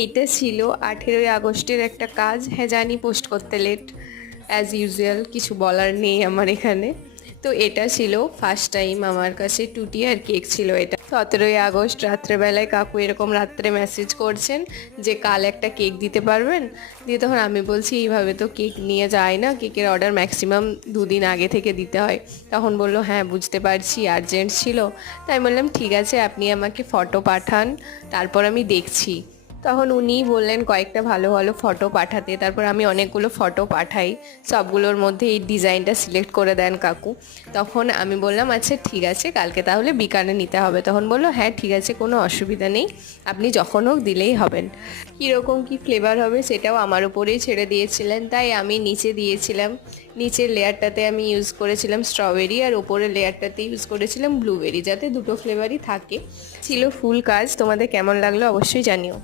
এইটা ছিল 18ই আগস্টের একটা কাজ। হ্যাঁ জানি পোস্ট করতে লেট, অ্যাজ ইউজুয়াল, কিছু বলার নেই আমার এখানে। তো এটা ছিল ফার্স্ট টাইম আমার কাছে টুটি আর কেক ছিল এটা। 17ই আগস্ট রাত্রেবেলায় কাকু এরকম রাত্রে মেসেজ করছেন যে কাল একটা কেক দিতে পারবেন। দিয়ে তখন আমি বলছি এইভাবে তো কেক নিয়ে যায় না, কেকের অর্ডার ম্যাক্সিমাম 2 দিন আগে থেকে দিতে হয়। তখন বললো হ্যাঁ বুঝতে পারছি, আর্জেন্ট ছিল। তাই বললাম ঠিক আছে, আপনি আমাকে ফটো পাঠান, তারপর আমি দেখছি। তখন উনিই বললেন কয়েকটা ভালো ভালো ফটো পাঠাতে। তারপর আমি অনেকগুলো ফটো পাঠাই, সবগুলোর মধ্যে এই ডিজাইনটা সিলেক্ট করে দেন কাকু। তখন আমি বললাম আচ্ছা ঠিক আছে, কালকে তাহলে বিকালে নিতে হবে। তখন বললো হ্যাঁ ঠিক আছে, কোনো অসুবিধা নেই, আপনি যখন হোক দিলেই হবেন। কীরকম কী ফ্লেভার হবে সেটাও আমার উপরেই ছেড়ে দিয়েছিলেন, তাই আমি নিচে দিয়েছিলাম। নিচের লেয়ারটাতে আমি ইউজ করেছিলাম স্ট্রবেরি, আর ওপরের লেয়ারটাতে ইউজ করেছিলাম ব্লুবেরি, যাতে দুটো ফ্লেভারই থাকে। ছিল ফুল কাজ। তোমাদের কেমন লাগলো অবশ্যই জানিও।